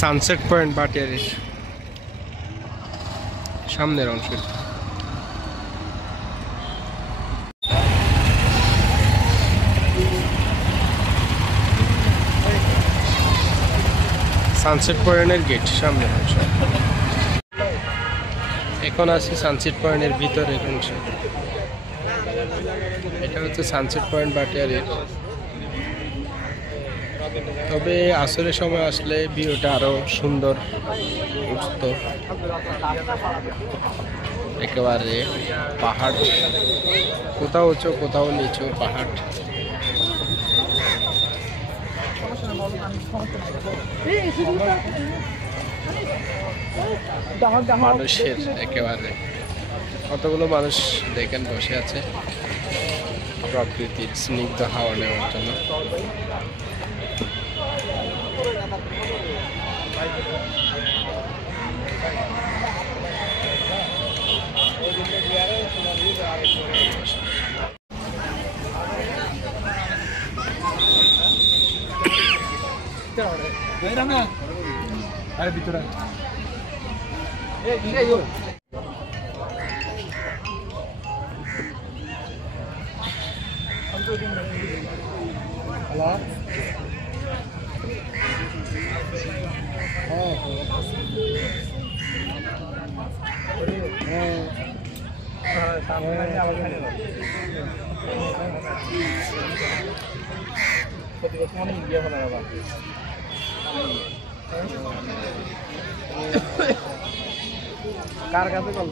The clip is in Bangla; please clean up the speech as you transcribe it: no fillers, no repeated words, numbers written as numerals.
সানসেট পয়েন্ট বাটিয়ারির সামনের অংশ। সানসেট পয়েন্টের গেট সামনের অংশ। এখন আছি সানসেট পয়েন্টের ভিতরের অংশ। এটা হচ্ছে সানসেট পয়েন্ট বাটিয়ারির। তবে আসরের সময় আসলে ভিউটা আরো সুন্দর উঠত। একেবারে পাহাড়, কোথাও উঁচু কোথাও নিচু পাহাড়। মানুষের একেবারে কতগুলো মানুষ দেখেন বসে আছে প্রকৃতির স্নিগ্ধ হাওয়া নেওয়ার জন্য। ভিতরে কার কাছে কল